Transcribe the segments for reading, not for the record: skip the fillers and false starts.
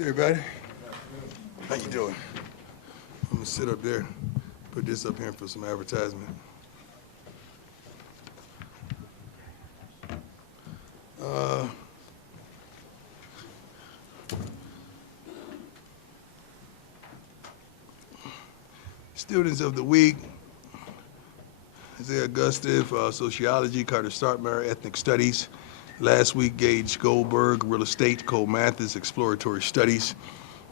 Everybody, how you doing? I'm gonna sit up there, put this up here for some advertisement. Students of the week: Isaiah Auguste for sociology, Carter Startmeyer, ethnic studies. Last week, Gage Goldberg, real estate, Cole Mathis, exploratory studies.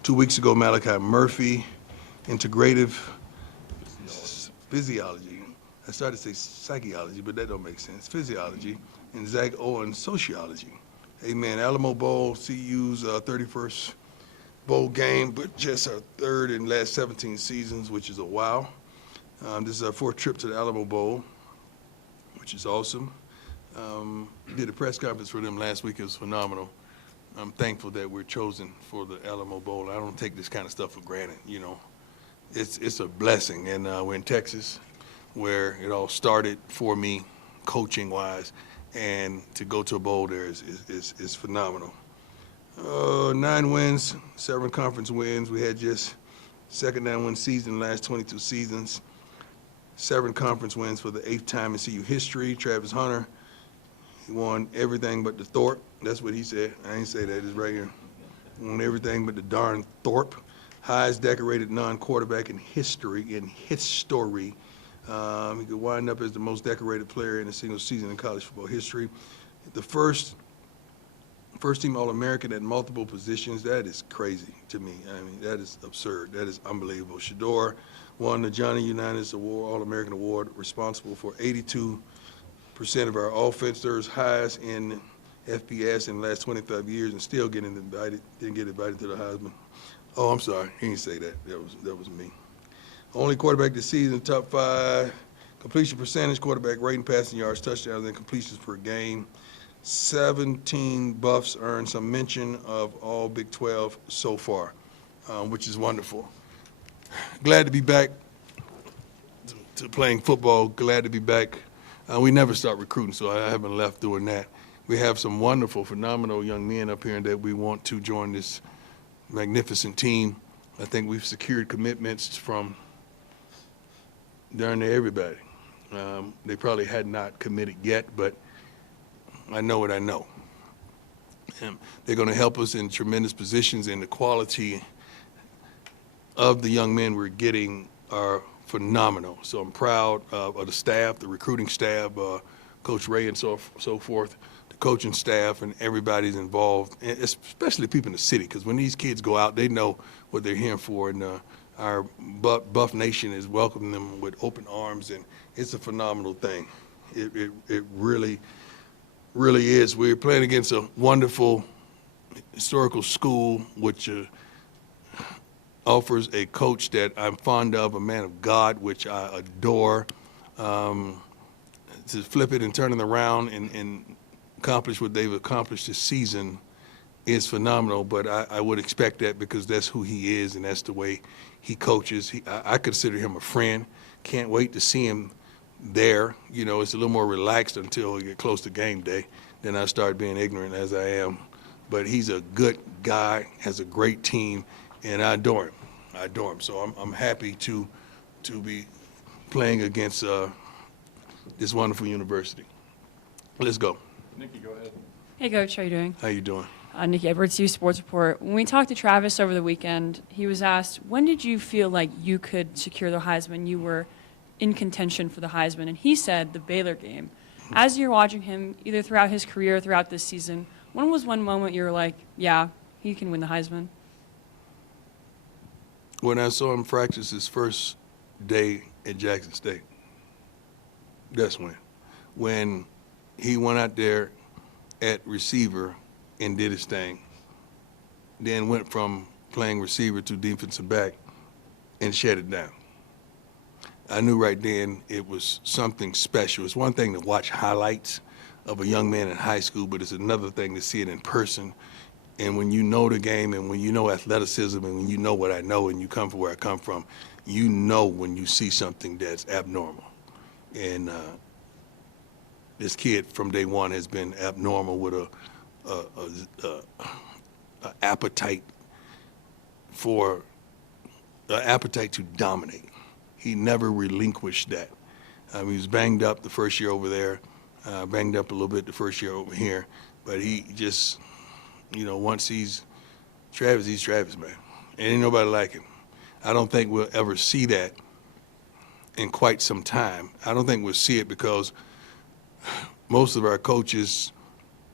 2 weeks ago, Malachi Murphy, integrative physiology. I started to say psychology, but that don't make sense. Physiology. And Zach Owen, sociology. Amen. Alamo Bowl, CU's 31st bowl game, but just our third in the last 17 seasons, which is a wow. This is our fourth trip to the Alamo Bowl, which is awesome. Did a press conference for them last week. It was phenomenal. I'm thankful that we're chosen for the Alamo Bowl. I don't take this kind of stuff for granted, you know. It's a blessing, and we're in Texas, where it all started for me, coaching-wise, and to go to a bowl there is phenomenal. 9 wins, 7 conference wins. We had just second 9-win season in the last 22 seasons. 7 conference wins for the 8th time in CU history. Travis Hunter, he won everything but the Thorpe. That's what he said. I ain't say that. It's right here. Won everything but the darn Thorpe. Highest decorated non-quarterback in history. He could wind up as the most decorated player in a single season in college football history. The first team All-American at multiple positions. That is crazy to me. I mean, that is absurd. That is unbelievable. Shador won the Johnny Unitas Award, All-American Award, responsible for 82% of our offense. There's highest in FBS in the last 25 years, and still didn't get invited to the Heisman. Oh, I'm sorry. He didn't say that. That was me. Only quarterback this season, top 5. Completion percentage, quarterback rating, passing yards, touchdowns, and completions per game. 17 Buffs earned some mention of all Big 12 so far, which is wonderful. Glad to be back to playing football. Glad to be back. We never start recruiting, so I haven't left doing that. We have some wonderful, phenomenal young men up here that we want to join this magnificent team. I think we've secured commitments from darn near everybody. They probably had not committed yet, but I know what I know. And they're going to help us in tremendous positions, and the quality of the young men we're getting are phenomenal. So I'm proud of the staff, the recruiting staff, Coach Ray and so forth, the coaching staff, and everybody's involved, and especially people in the city, because when these kids go out, they know what they're here for, and our Buff Nation is welcoming them with open arms, and it's a phenomenal thing. It really is. We're playing against a wonderful historical school, which offers a coach that I'm fond of, a man of God, which I adore. To flip it and turn it around and accomplish what they've accomplished this season is phenomenal, but I would expect that because that's who he is and that's the way he coaches. I consider him a friend. Can't wait to see him there. You know, it's a little more relaxed until we get close to game day. Then I start being ignorant as I am. But he's a good guy, has a great team, and I adore him. So I'm happy to be playing against this wonderful university. Let's go. Nikki, go ahead. Hey, Coach. How you doing? How you doing? Nikki Edwards, U Sports Report. When we talked to Travis over the weekend, he was asked, when did you feel like you could secure the Heisman? You were in contention for the Heisman. And he said the Baylor game. As you're watching him, either throughout his career or throughout this season, when was one moment you were like, yeah, he can win the Heisman? When I saw him practice his first day at Jackson State. That's when he went out there at receiver and did his thing, then went from playing receiver to defensive back and shut it down. I knew right then it was something special. It's one thing to watch highlights of a young man in high school, but it's another thing to see it in person. And when you know the game and when you know athleticism and when you know what I know and you come from where I come from, you know when you see something that's abnormal. And this kid from day one has been abnormal with a appetite for an appetite to dominate. He never relinquished that. He was banged up the first year over there, banged up a little bit the first year over here, but he just, once he's Travis, man. Ain't nobody like him. I don't think we'll ever see that in quite some time. I don't think we'll see it because most of our coaches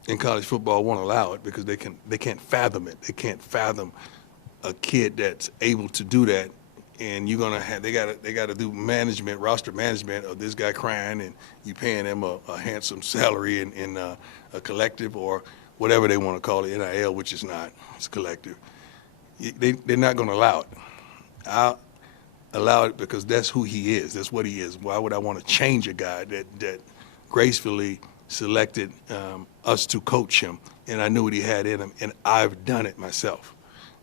in college football won't allow it because they can't fathom it. They can't fathom a kid that's able to do that. And you're gonna have they gotta do roster management of this guy crying, and you paying him a handsome salary in a collective or whatever they want to call it, NIL, which is not. It's collective. They're not gonna allow it. I'll allow it because that's who he is. That's what he is. Why would I want to change a guy that gracefully selected us to coach him, and I knew what he had in him, and I've done it myself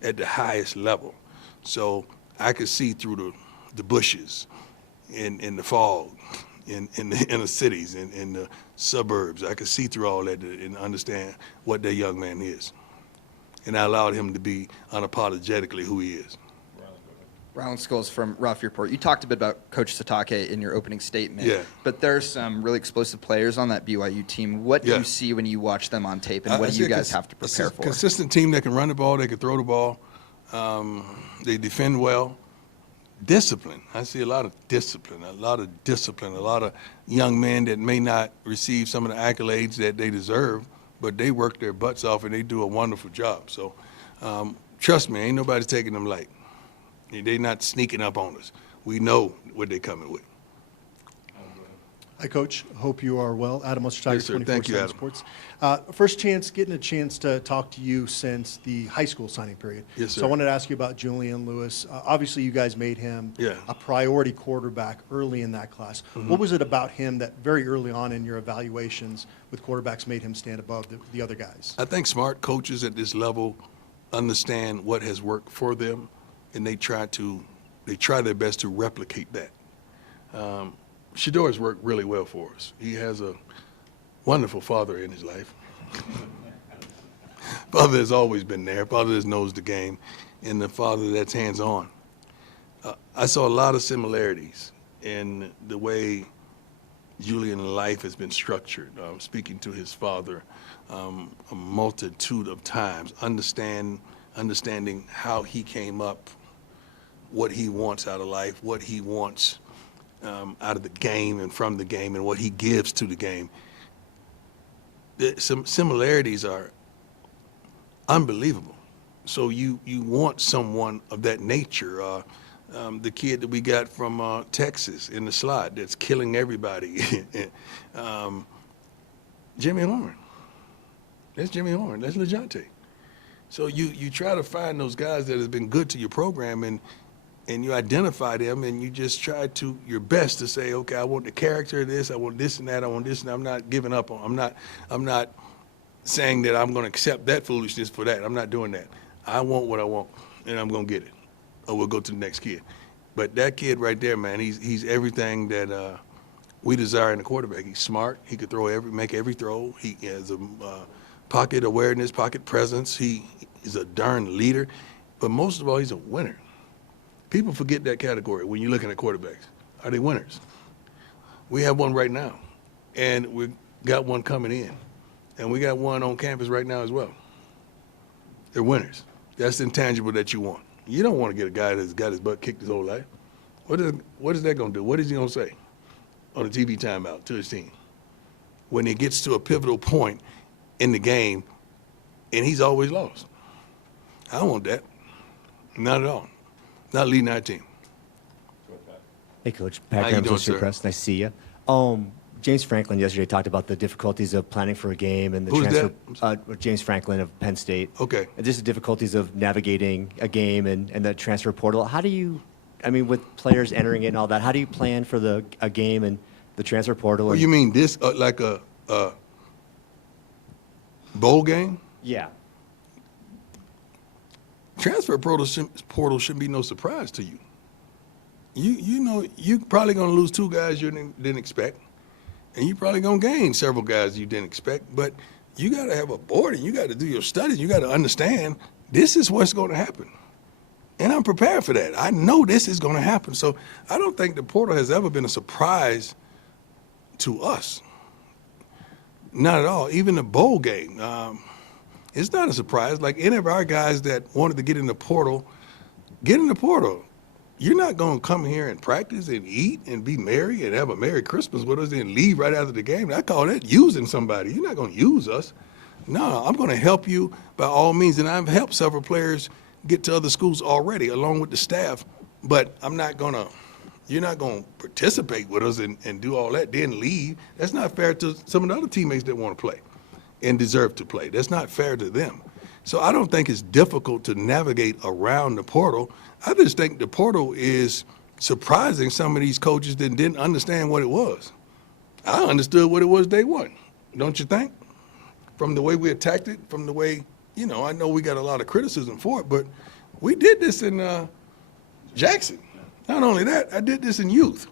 at the highest level. So I could see through the bushes, in the fog, in the inner cities, in the suburbs. I could see through all that and understand what that young man is. And I allowed him to be unapologetically who he is. Rylan Scholes from Ralph Report. You talked a bit about Coach Satake in your opening statement. Yeah. But there's some really explosive players on that BYU team. What do you see when you watch them on tape, and what do you guys have to prepare for? Consistent team that can run the ball, they can throw the ball. They defend well. Discipline. I see a lot of discipline, a lot of young men that may not receive some of the accolades that they deserve, but they work their butts off and they do a wonderful job. So trust me, ain't nobody taking them light. They're not sneaking up on us. We know what they're coming with. Hi, Coach. Hope you are well. Adam Ostertiger, Yes, sir. Thank you, 24/7 Adam. Sports. First getting a chance to talk to you since the high school signing period. Yes, sir. So I wanted to ask you about Julian Lewis. Obviously, you guys made him Yeah. a priority quarterback early in that class. Mm-hmm. What was it about him that very early on in your evaluations with quarterbacks made him stand above the other guys? I think smart coaches at this level understand what has worked for them, and they try their best to replicate that. Shador's worked really well for us. He has a wonderful father in his life. Father has always been there. Father that knows the game, and the father that's hands-on. I saw a lot of similarities in the way Julian's life has been structured. Speaking to his father a multitude of times, understanding how he came up, what he wants out of life, what he wants out of the game and from the game, and what he gives to the game. Some similarities are unbelievable. So you want someone of that nature. The kid that we got from Texas in the slot that's killing everybody. Jimmy Horn. That's Jimmy Horn. That's LeJontay. So you try to find those guys that have been good to your program, and you identify them, and you just try to your best to say, okay, I want the character of this, I want this and that, I want this, and I'm not giving up on. I'm not saying that I'm going to accept that foolishness for that. I'm not doing that. I want what I want, and I'm going to get it, or we'll go to the next kid. But that kid right there, man, he's everything that we desire in a quarterback. He's smart. He could make every throw. He has a pocket awareness, pocket presence. He is a darn leader, but most of all, he's a winner. People forget that category when you're looking at quarterbacks. Are they winners? We have one right now, and we got one coming in, and we got one on campus right now as well. They're winners. That's the intangible that you want. You don't want to get a guy that's got his butt kicked his whole life. What is that going to do? What is he going to say on a TV timeout to his team when he gets to a pivotal point in the game and he's always lost? I don't want that. Not at all. Not leading our team. Hey, Coach. How Pat you Graham, doing, Associated sir? Press. Nice to see you. James Franklin yesterday talked about the difficulties of planning for a game and the Who's transfer. James Franklin of Penn State. Okay. And just the difficulties of navigating a game and the transfer portal. How do you, with players entering it and all that, how do you plan for a game and the transfer portal? Oh, you mean this like a bowl game? Yeah. Transfer portal shouldn't be no surprise to you. You know you probably gonna lose two guys you didn't expect, and you probably gonna gain several guys you didn't expect. But you gotta have a board, and you gotta do your studies. You gotta understand this is what's gonna happen, And I'm prepared for that. I know this is going to happen. So I don't think the portal has ever been a surprise to us. Not at all. Even the bowl game, it's not a surprise. Like any of our guys that wanted to get in the portal, get in the portal. You're not going to come here and practice and eat and be merry and have a Merry Christmas with us and leave right after the game. I call that using somebody. You're not going to use us. No, I'm going to help you by all means. And I've helped several players get to other schools already along with the staff. But you're not going to participate with us and do all that, then leave. That's not fair to some of the other teammates that want to play and deserve to play. That's not fair to them. So I don't think it's difficult to navigate around the portal. I just think the portal is surprising some of these coaches that didn't understand what it was. I understood what it was day one, don't you think? From the way we attacked it, from the way, I know we got a lot of criticism for it, but we did this in Jackson. Not only that, I did this in youth.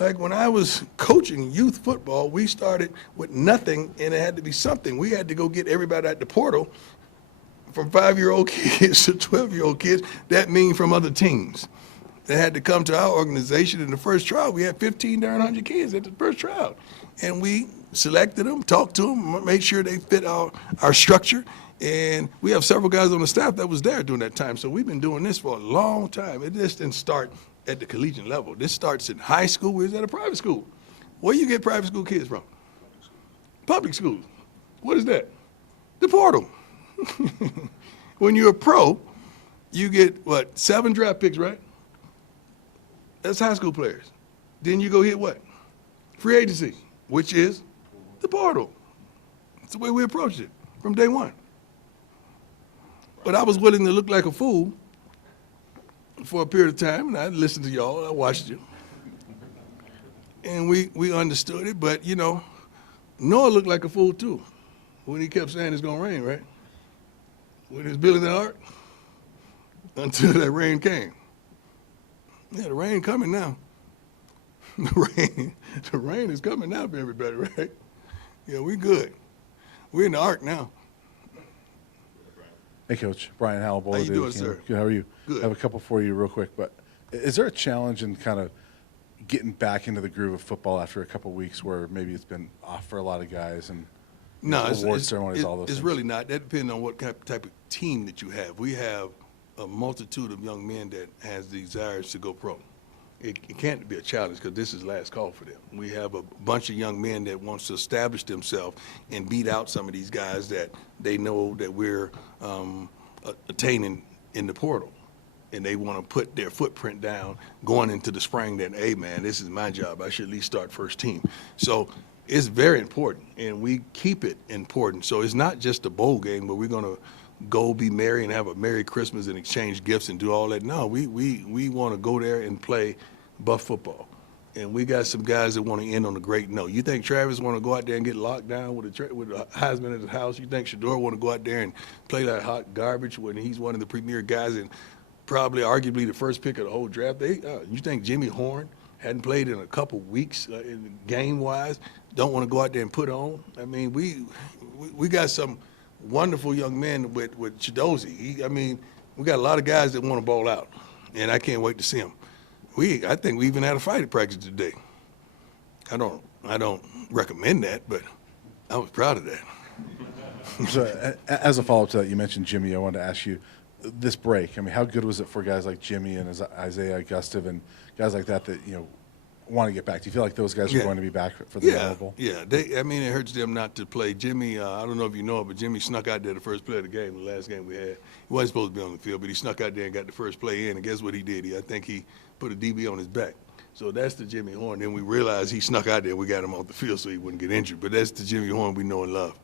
Like when I was coaching youth football, we started with nothing and it had to be something. We had to go get everybody at the portal from 5-year-old kids to 12-year-old kids. That means from other teams. They had to come to our organization. In the first trial, we had 1,500 kids at the first trial. And we selected them, talked to them, made sure they fit our structure. And we have several guys on the staff that was there during that time. So we've been doing this for a long time. It just didn't start at the collegiate level. This starts in high school. We was at a private school. Where you get private school kids from? Public schools. What is that? The portal. When you're a pro, you get, 7 draft picks, right? That's high school players. Then you go hit what? Free agency, which is the portal. It's the way we approached it from day one. But I was willing to look like a fool for a period of time, and I listened to y'all, I watched you. And we understood it, but, Noah looked like a fool too when he kept saying it's going to rain, right? When he was building the ark, until that rain came. Yeah, the rain coming now. The rain is coming now for everybody, right? Yeah, we good. We're in the ark now. Hey, Coach. Brian Howell. How you doing, sir? Good. How are you? Good. I have a couple for you real quick. But is there a challenge in kind of getting back into the groove of football after a couple weeks where maybe it's been off for a lot of guys and No, award ceremonies, all those it's things? really not. That depends on what type of team that you have. We have a multitude of young men that has desires to go pro. It can't be a challenge because this is last call for them. We have a bunch of young men that wants to establish themselves and beat out some of these guys that they know that we're attaining in the portal. And they want to put their footprint down going into the spring that, hey, man, this is my job. I should at least start first team. So it's very important, and we keep it important. So it's not just a bowl game where we're going to go be merry and have a Merry Christmas and exchange gifts and do all that. No, we want to go there and play buff football. And we got some guys that want to end on a great note. You think Travis want to go out there and get locked down with a Heisman at his house? You think Shador want to go out there and play like hot garbage when he's one of the premier guys and probably arguably the first pick of the whole draft? You think Jimmy Horn hadn't played in a couple weeks game-wise, don't want to go out there and put on? I mean, we got some wonderful young men with Chidozie. We got a lot of guys that want to ball out, and I can't wait to see them. I think we even had a fight at practice today. I don't recommend that, but I was proud of that. So, as a follow-up to that, you mentioned Jimmy. I wanted to ask you, this break, how good was it for guys like Jimmy and Isaiah Gustiv and guys like that want to get back? Do you feel like those guys are going to be back for the Alamo Bowl? Yeah. It hurts them not to play. Jimmy, I don't know if you know it, but Jimmy snuck out there the first play of the game, the last game we had. He wasn't supposed to be on the field, but he snuck out there and got the first play in, and guess what he did? I think he put a DB on his back. So that's the Jimmy Horn. Then we realized he snuck out there. We got him off the field so he wouldn't get injured. But that's the Jimmy Horn we know and love.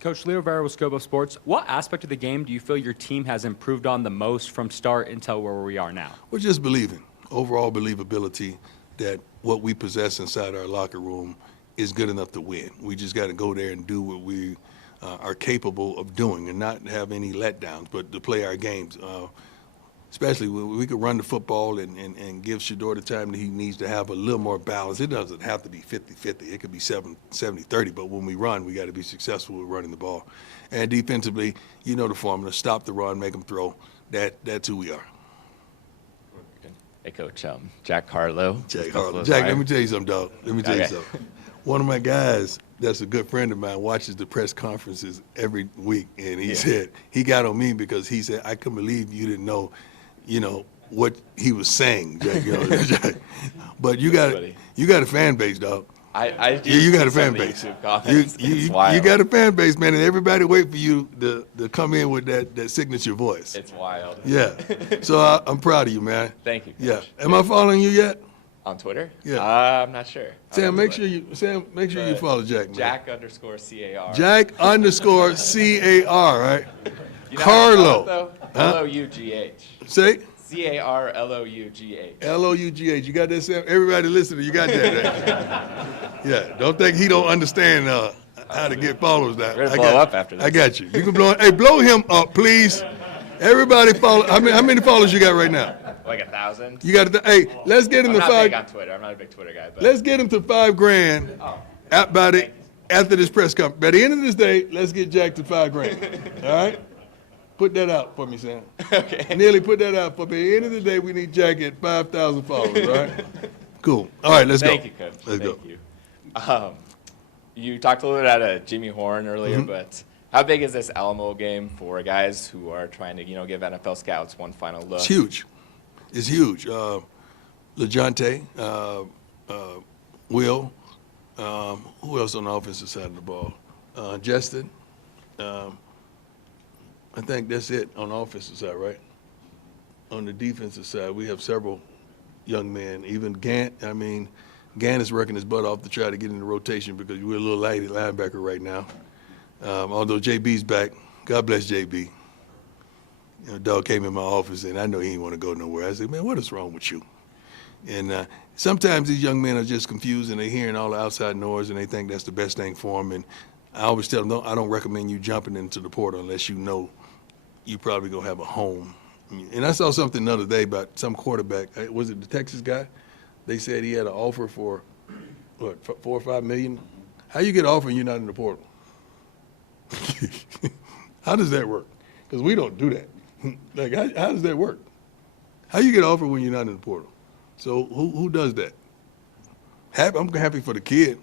Coach Leo Rivera with Scope of Sports, what aspect of the game do you feel your team has improved on the most from start until where we are now? We're just believing, overall believability that what we possess inside our locker room is good enough to win. We just got to go there and do what we are capable of doing and not have any letdowns, but to play our games. Especially when we could run the football and give Shador the time that he needs to have a little more balance. It doesn't have to be 50-50. It could be 70-30, but when we run, we got to be successful with running the ball. And defensively, you know the formula: stop the run, make them throw. That's who we are. Hey, Coach. Jack Harlow. Jack Buffalo Harlow. Jack, let Lion. me tell you something, dog. Let me tell you Okay. something. One of my guys that's a good friend of mine watches the press conferences every week, and he said he got on me because he said, I couldn't believe you didn't know, what he was saying, Jack. Jack. But you got a fan base, dog. I do You got a see some fan of the base. YouTube comments. You It's wild. got a fan base, man, and everybody wait for you to come in with that signature voice. It's wild. Yeah. So I'm proud of you, man. Thank you, Coach. Yeah. Am I following you yet? On Twitter? Yeah. I'm not sure. Sam, make sure you follow Jack, man. Jack_CAR. Jack_CAR, right? You know how to spell Carlo. it, though? Huh? L-O-U-G-H. Say CARLOUGH. L-O-U-G-H. You got that, Sam? Everybody listening, you got that, right? Yeah. Don't think he don't understand how to get followers now. We're gonna blow up after this. I got you. You can blow. Hey, blow him up, please. Everybody follow. How many followers you got right now? Like 1,000? You got to. Hey, let's get him I'm to not five. big on Twitter. I'm not a big Twitter guy. But Let's get him to $5,000 after this press conference. By the end of this day, let's get Jack to $5,000. All right? Put that out for me, Sam. Okay. Nearly put that out for me. At the end of the day, we need Jack at 5,000 followers, all right? Cool. All right, let's go. Thank you, Coach. Let's Thank go. you. You talked a little bit at Jimmy Horn earlier, Mm-hmm. but how big is this Alamo game for guys who are trying to, give NFL scouts one final look? It's huge. It's huge. LeJontay, Will, who else on the offensive side of the ball? Justin. I think that's it on the offensive side, right? On the defensive side, we have several young men. Even Gant, Gant is working his butt off to try to get in the rotation because we're a little light at linebacker right now. Although JB's back, God bless JB. Dog came in my office and I know he didn't want to go nowhere. I said, man, what is wrong with you? And sometimes these young men are just confused and they're hearing all the outside noise and they think that's the best thing for them. And I always tell them, no, I don't recommend you jumping into the portal unless you know you probably gonna have a home. And I saw something the other day about some quarterback. Was it the Texas guy? They said he had an offer for, what, $4 or $5 million? How you get an offer and you're not in the portal? How does that work? Because we don't do that. Like, how does that work? How you get an offer when you're not in the portal? So who does that? I'm happy for the kid.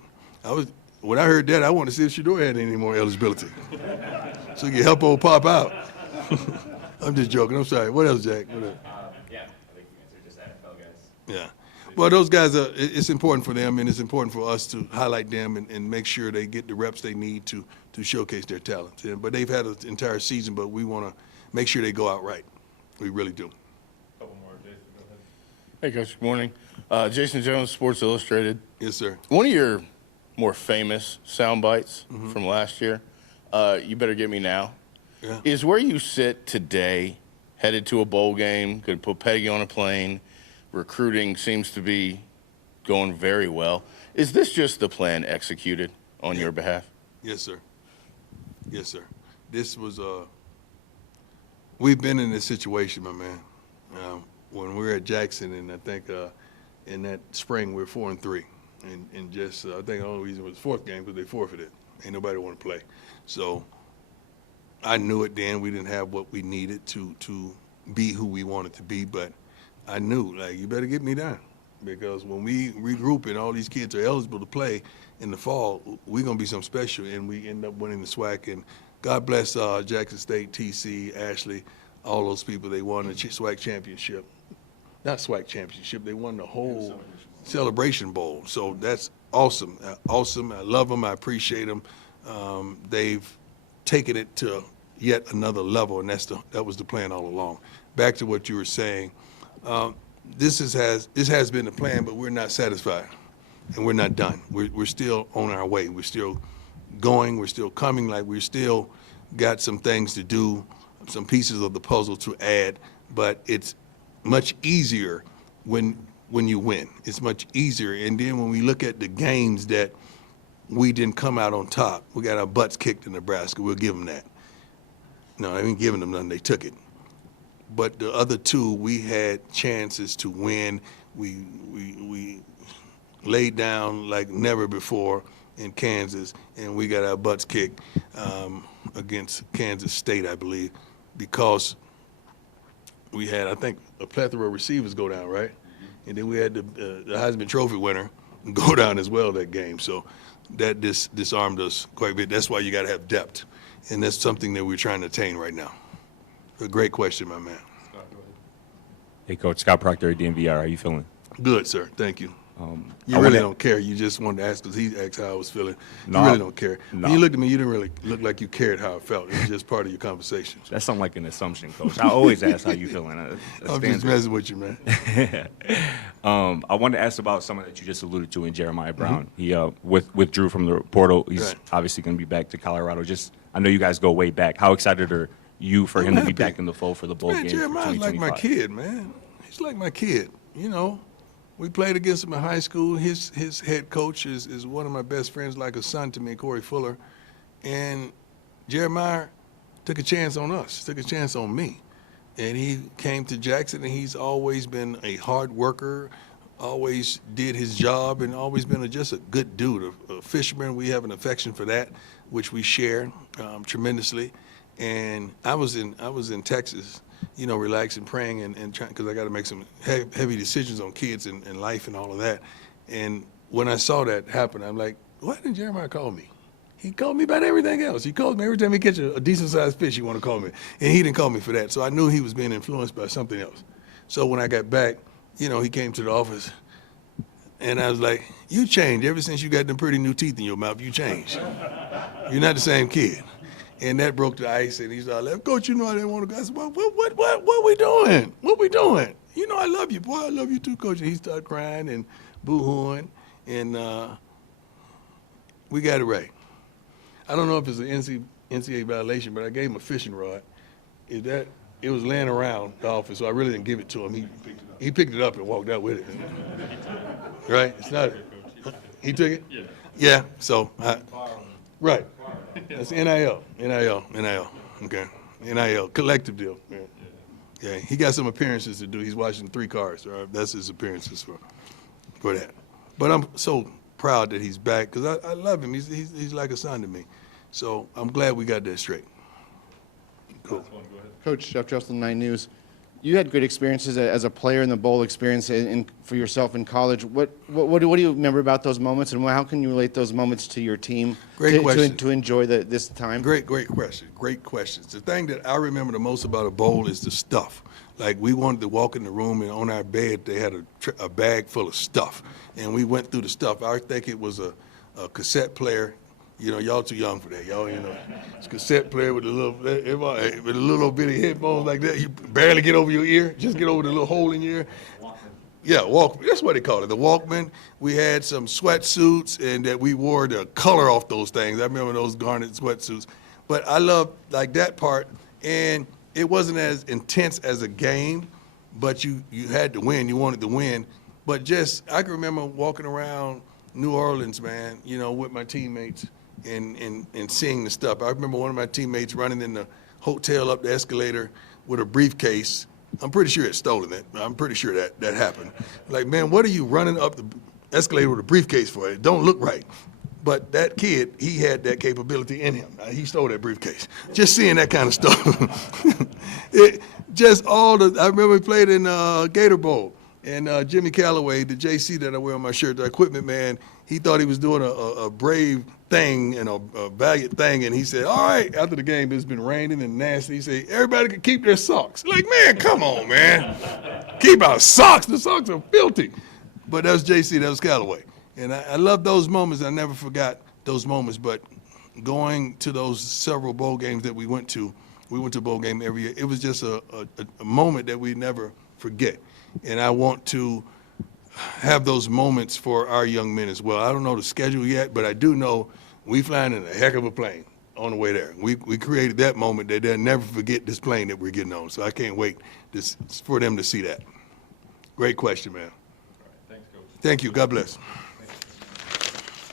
When I heard that, I wanted to see if Shador had any more eligibility, so he could help old Pop out. I'm just joking. I'm sorry. What else, Jack? What else? Yeah, I think you answered just NFL guys. Yeah. Well, those guys it's important for them, and it's important for us to highlight them and make sure they get the reps they need to showcase their talents. But they've had an entire season, but we want to make sure they go out right. We really do. Couple more, Jason, go ahead. Hey, Coach. Good morning. Jason Jones, Sports Illustrated. Yes, sir. One of your more famous sound bites from last year, You Better Get Me Now, is where you sit today, headed to a bowl game, going to put Peggy on a plane. Recruiting seems to be going very well. Is this just the plan executed on your behalf? Yes, sir. Yes, sir. This was we've been in this situation, my man. When we were at Jackson, and I think in that spring we were 4-3, and just I think the only reason was the fourth game because they forfeited. Ain't nobody want to play, so I knew it then. We didn't have what we needed to be who we wanted to be, but I knew, like, you better get me down, because when we regroup and all these kids are eligible to play in the fall, we're gonna be something special, and we end up winning the SWAC. And God bless Jackson State, TC, Ashley, all those people. They won the SWAC championship. Not SWAC championship. They won the whole Celebration Bowl. So that's awesome. Awesome. I love them. I appreciate them. They've taken it to yet another level, and that was the plan all along. Back to what you were saying. This has been the plan, but we're not satisfied, and we're not done. We're still on our way. We're still going. We're still coming. Like, we're still got some things to do, some pieces of the puzzle to add. But it's much easier when you win. It's much easier. And then when we look at the games that we didn't come out on top, we got our butts kicked in Nebraska. We'll give them that. No, I ain't giving them nothing. They took it. But the other two, we had chances to win. We laid down like never before, in Kansas, and we got our butts kicked against Kansas State, I believe, because we had, I think, a plethora of receivers go down, right? And then we had the Heisman Trophy winner go down as well that game. So that disarmed us quite a bit. That's why you got to have depth, and that's something that we're trying to attain right now. A great question, my man. Hey, Coach, Scott Proctor at DMVR. How you feeling? Good, sir. Thank you. You I really wanna- don't care. You just wanted to ask because he asked how I was feeling. No, You really don't care. no. When you looked at me, you didn't really look like you cared how I felt. It was just part of your conversation. That's something like an assumption, Coach. I always ask how you feeling. I'm just messing with you, man. I wanted to ask about someone that you just alluded to in Jeremiah Brown. He withdrew from the portal. He's Right. obviously going to be back to Colorado. I know you guys go way back. How excited are you for him to be happy. back in the fold for the bowl Man, game for Jeremiah's like my 2025? kid, man. He's like my kid. You know, we played against him in high school. His head coach is one of my best friends, like a son to me, Corey Fuller. And Jeremiah took a chance on us, took a chance on me. And he came to Jackson, and he's always been a hard worker, always did his job, and always been just a good dude, a fisherman. We have an affection for that, which we share tremendously. And I was in Texas, you know, relaxing, praying, and trying, because I got to make some heavy decisions on kids and life and all of that. And when I saw that happen, I'm like, why didn't Jeremiah call me? He called me about everything else. He calls me every time he catches a decent-sized fish, he want to call me. And he didn't call me for that. So I knew he was being influenced by something else. So when I got back, you know, he came to the office, and I was like, you changed. Ever since you got them pretty new teeth in your mouth, you changed. You're not the same kid. And that broke the ice, and he's all like, Coach, you know I didn't want to go. I said, what we doing? What we doing? You know I love you, boy. I love you too, Coach. And he started crying and boo-hooing, and we got it right. I don't know if it's an NCAA violation, but I gave him a fishing rod. It was laying around the office, so I really didn't give it to him. He picked it up and walked out with it. Right? It's not. He took it? Yeah. Yeah. So right. That's NIL. Okay. NIL. Collective deal. Yeah. Yeah. He got some appearances to do. He's watching 3 cars. Right? That's his appearances for that. But I'm so proud that he's back because I love him. He's like a son to me. So I'm glad we got that straight. Cool. Coach Jeff Justin, 9 News. You had good experiences as a player in the bowl experience for yourself in college. What do you remember about those moments, and how can you relate those moments to your team Great question. to enjoy this time? Great question. Great questions. The thing that I remember the most about a bowl is the stuff. Like, we wanted to walk in the room, and on our bed they had a bag full of stuff, and we went through the stuff. I think it was a cassette player. You know, y'all too young for that. Y'all, you know, it's a cassette player with a little bitty headphones like that. You barely get over your ear. Just get over the little hole in your ear. Yeah, Walkman. That's what they call it, the Walkman. We had some sweatsuits, and that we wore the color off those things. I remember those garnet sweatsuits. But I love like that part, and it wasn't as intense as a game, but you had to win. You wanted to win. But just, I can remember walking around New Orleans, man, you know, with my teammates and seeing the stuff. I remember one of my teammates running in the hotel up the escalator with a briefcase. I'm pretty sure it's stolen it. I'm pretty sure that happened. Like, man, what are you running up the escalator with a briefcase for? It don't look right. But that kid, he had that capability in him. He stole that briefcase. Just seeing that kind of stuff. I remember we played in Gator Bowl, and Jimmy Calloway, the JC that I wear on my shirt, the equipment man, he thought he was doing a brave thing and a valiant thing, and he said, all right, after the game, it's been raining and nasty, he said, everybody can keep their socks. Like, man, come on, man. Keep our socks. The socks are filthy. But that was JC, that was Calloway. And I love those moments. I never forgot those moments. But going to those several bowl games that we went to bowl game every year. It was just a moment that we never forget. And I want to have those moments for our young men as well. I don't know the schedule yet, but I do know we flying in a heck of a plane on the way there. We created that moment that they'll never forget this plane that we're getting on. So I can't wait for them to see that. Great question, man. Thanks, Coach. Thank you. God bless.